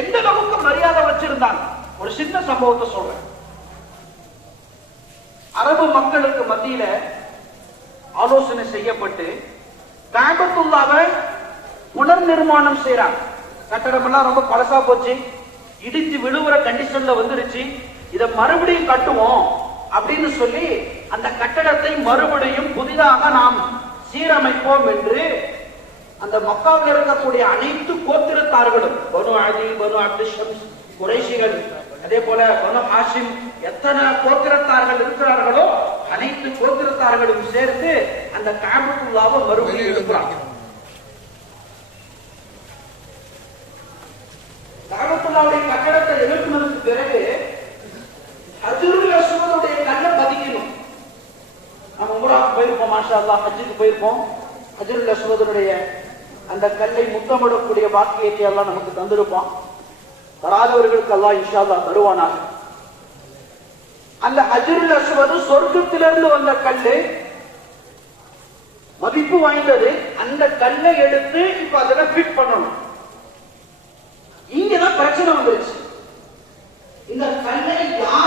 எந்த அளவுக்கு மரியாதை வச்சிருந்தாங்க ஒரு சின்ன சம்பவத்தை சொல்றேன். அரபு மக்களுக்கு மத்தியில ஆலோசனை செய்யப்பட்டு காபத்துள்ளாவை புனர் நிர்மாணம் செய்யறாங்க கட்டடம் எல்லாம் ரொம்ப பழசா போச்சு. இடிச்சு விழுவுற கண்டிஷன்ல வந்துருச்சு. இத மறுபடியும் கட்டுவோம் அப்படின்னு சொல்லி அந்த கட்டடத்தை மறுபடியும் புதிதாக நாம் சீரமைப்போம் என்று அந்த மக்காவில் இருக்கக்கூடிய அனைத்து கோத்திரத்தார்களும் பனு அலி பனு அப்து ஷம்ஸ் குறைஷிகள் அதே போல பனு ஹாஷிம் எத்தனை கோத்திரத்தார்கள் இருக்கிறார்களோ அனைத்து கோத்திரத்தார்களும் சேர்த்து அந்த காபத்துல்லாவை மறுபடியும் எழுப்புறாங்க. காபத்துல்லாவுடைய கட்டடத்தை எழுப்பினதுக்கு பிறகு ஹஜ்ருல் அஸ்வதுடைய கண்ணை பதிக்கணும். நம்ம உம்ராவுக்கு போயிருப்போம் மாஷா அல்லாஹ் ஹஜ்ஜுக்கு போயிருப்போம். ஹஜ்ருல் அஸ்வதனுடைய அந்த கல்லை முத்தமிடக்கூடிய பாக்கியத்தை எல்லாம் நமக்கு தந்திருப்பான். தராதவர்களுக்கு எல்லாம் இஷாதா தருவானாக. அந்த அஜிருள் அஸ்வது சொர்க்கத்திலிருந்து வந்த கல்லு மதிப்பு வாய்ந்தது. அந்த கல்லை எடுத்து இப்ப அதை ஃபிட் பண்ணணும். இங்கதான் பிரச்சனை வந்துருச்சு. இந்த கல்லை யார்